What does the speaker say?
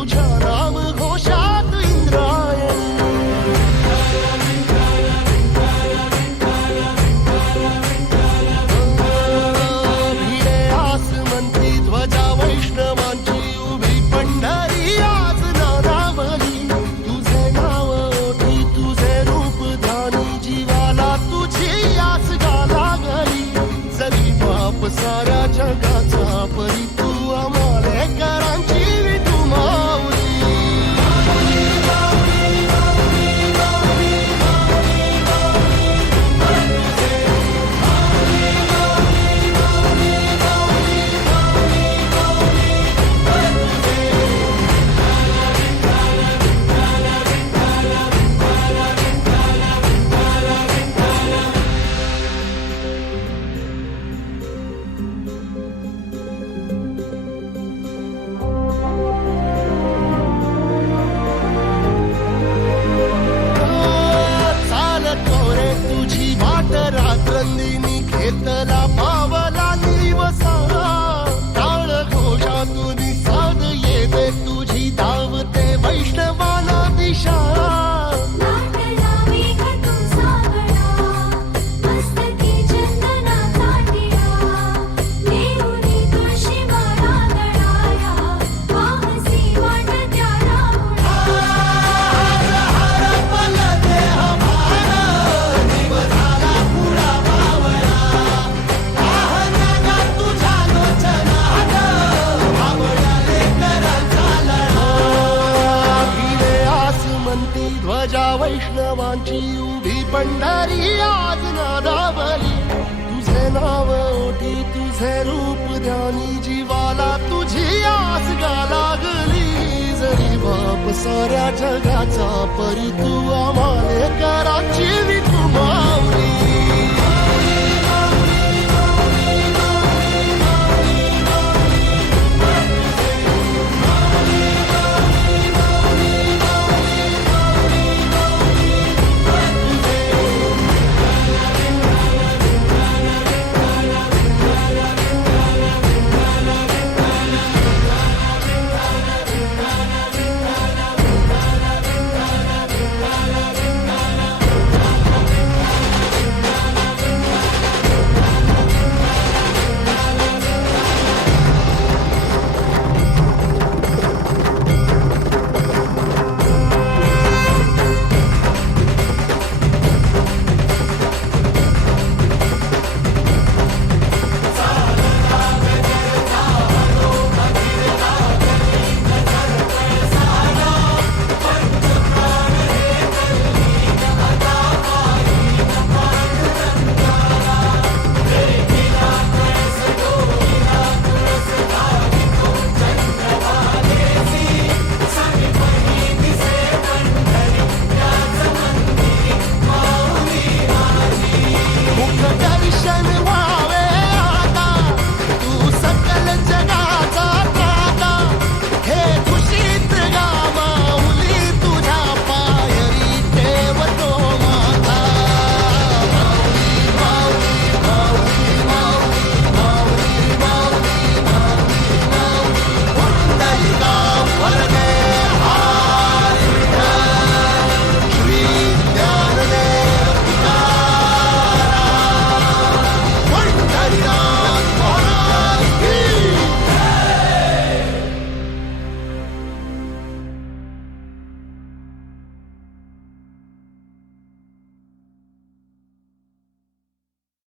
तुझ्या नाम घोषात इंद्रायणी. भिडे आसमंती ध्वजा वैष्णवांची उभी पंढरी आज नानावली. तुझे नाव ओठी तुझे रूप ध्यानी जीवाला तुझी आस गा लागली. जरी बाप साऱ्या जगाचा परी तू आमालेकरांची विठू माऊली. तुझी वाट रात्रंदिनी घेतला पावला दिवसा. टाळ घोषातून साध येते तुझी धावते वैष्णवाला दिशा. ध्वजा वैष्णवांची उभी पंढरी आज नादावली. तुझे नाव ओठी तुझे रूप ध्यानी जीवाला तुझी आस गा लागली. जरी बाप साऱ्या जगाचा परी तू आमालेकरांची